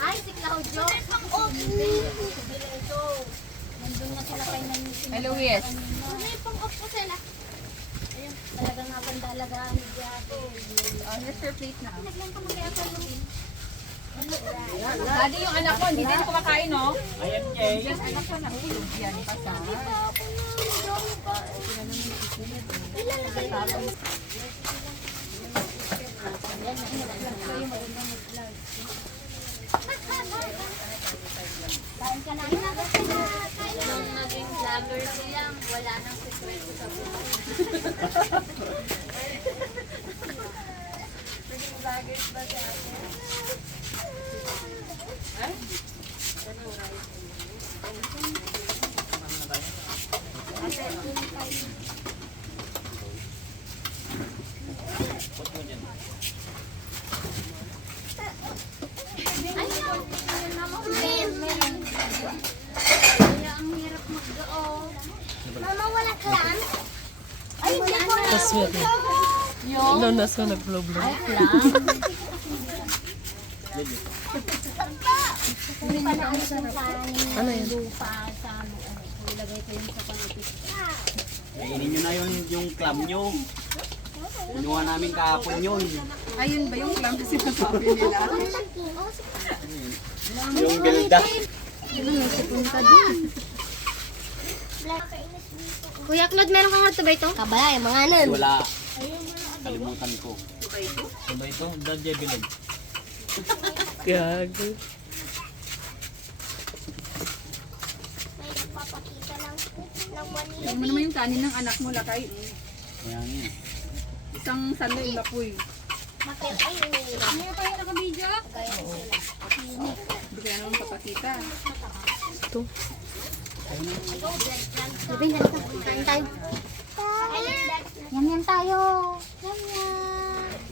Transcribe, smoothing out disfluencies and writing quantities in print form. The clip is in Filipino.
Ay, si Claudio. Nandun na sila kay Nancy. Hello, yes. Ano yung pang-off ko sila? Ayun, talagang napandalagaan ni Diato. Here's your plate na. Naglang ka mag-kaya sa lumin. Daddy, yung anak ko, hindi din kumakain, no? Ayan, Jay. Yung anak ko nahulog yan. Pasal. Kain ka na. Nung naging vlogger silang, wala nang secret sa buhay. Naging vloggers ba si ate? Kaya ang hirap mag-go. Mama, wala clam? Ay, yan na. Kaswerte. No, nasa nag-vlog-vlog. Ay, clam. Ano yan? Lupa sa ano. Ilagay ko yung sa panipis. Kainin nyo na yung clam nyo. Kinuha namin kahapon yun. Ayun ba yung clam na sinasabi nila? Yung bilda. Kuya Claude, meron kang ato ba ito? Kabaya, yung mga anan. Wala. Kalimutan ko. Sabay ito? Dadya bilog. Gago. May nagpapakita lang ng Manila. Yung mo naman yung kanin ng anak mo, lakay. Kaya yun. Isang salo yung lapoy. Bakit? Ay, Ano pa yung nakabidyo? kaya sila. Hindi kaya naman papakita. Ito. Sabi, ganito. Kain tayo. Yam-yam tayo.